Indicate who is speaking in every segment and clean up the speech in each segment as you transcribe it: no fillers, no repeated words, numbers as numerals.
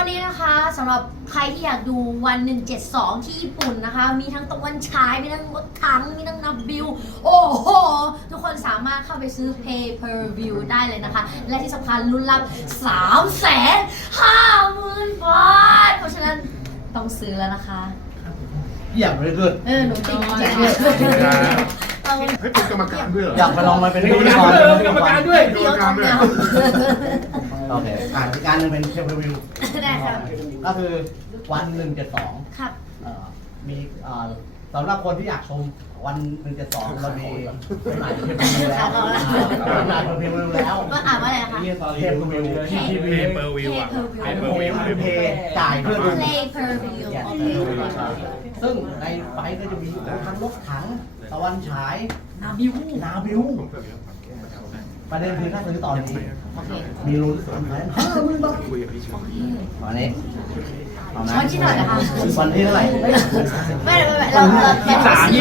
Speaker 1: นี้นะคะสำหรับใครที่อยากดูวัน172ที่ญี่ปุ่นนะคะมีทั้งตะวันฉายมีทั้งรถถังมีทั้งนับบิวโอ้โหทุกคนสามารถเข้าไปซื้อ pay per view ได้เลยนะคะและที่สำคัญลุ้นรับ350,000 บาทเพราะฉะนั้นต้องซื้อแล้วนะคะ
Speaker 2: อยากเลยด้วย
Speaker 1: หนูจริงจริง
Speaker 3: ให้เป็นกรรมการด้วยเหรอ
Speaker 2: อยากไปลองมาเป็นพิธีกรกรรมการด้วยโอเคอีกการหนึงเป็นเทปรีวิว
Speaker 1: ได้ครับ
Speaker 2: ก็คือวัน172
Speaker 1: ครับ
Speaker 2: มีสำหรับคนที่อยากชมวัน172เรามีจำหน่ายเทปรีวิวแล้วจำหน่ายเทปรีวิวแล้ว
Speaker 1: ว่าอ่านว่าอะไรคะ
Speaker 2: เทปรีวิว
Speaker 3: เพอร์วิวอ่ะ
Speaker 2: เพย์จ่ายเพื่อดู
Speaker 1: play per view โอเค
Speaker 2: ซึ่งในไฟก็จะมีทั้งรถถังตะวันฉายนาบิวประเด็นคือถ้าซื้อตอนนี้มีลุ้น50,000 บาทวันนี้
Speaker 1: วันที่เท่าไหร่นะคะ
Speaker 2: วันที่เท่าไหร่
Speaker 1: ไม่เราแค่
Speaker 2: 23
Speaker 1: คือ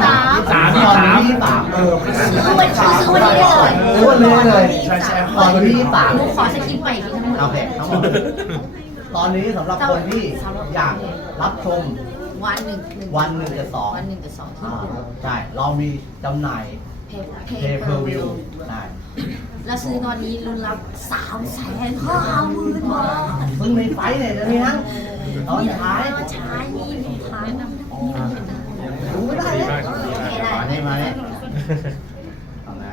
Speaker 1: วันนี้เลย
Speaker 2: ตอนที่
Speaker 1: หนูขอสคริปต์ใหม่ทีนึง
Speaker 2: โอเคทั้งหมดตอนนี้สำหรับคนที่อยากรับชม
Speaker 1: วัน172
Speaker 2: ใช่เรามีจำหน่ายเพย์เพอร์วิวได้
Speaker 1: แล้วซื้อตอนนี้ลุ้นรับ350,000 บาท
Speaker 2: ซึ่งในไฟเนี่ยจะมีทั้งตอนท้าย
Speaker 1: นี่ผ่าน
Speaker 2: ดูไม่ได้เลยมาเนี่ยเอานะ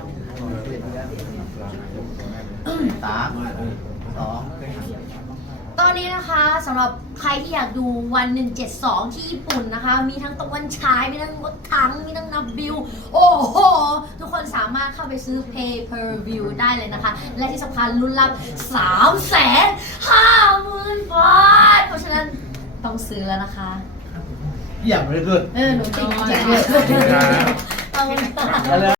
Speaker 2: 3 2
Speaker 1: ตอนนี้นะคะสำหรับใครที่อยากดูวัน172ที่ญี่ปุ่นนะคะมีทั้งตะวันฉายมีทั้งรถถังมีทั้งนับบิวโอ้โหทุกคนสามารถเข้าไปซื้อ pay per view ได้เลยนะคะและที่สำคัญลุ้นรับ350,000 บาทเพราะฉะนั้นต้องซื้อแล้วนะคะ
Speaker 2: อยากเลยด้วย
Speaker 1: หนูจริงจริง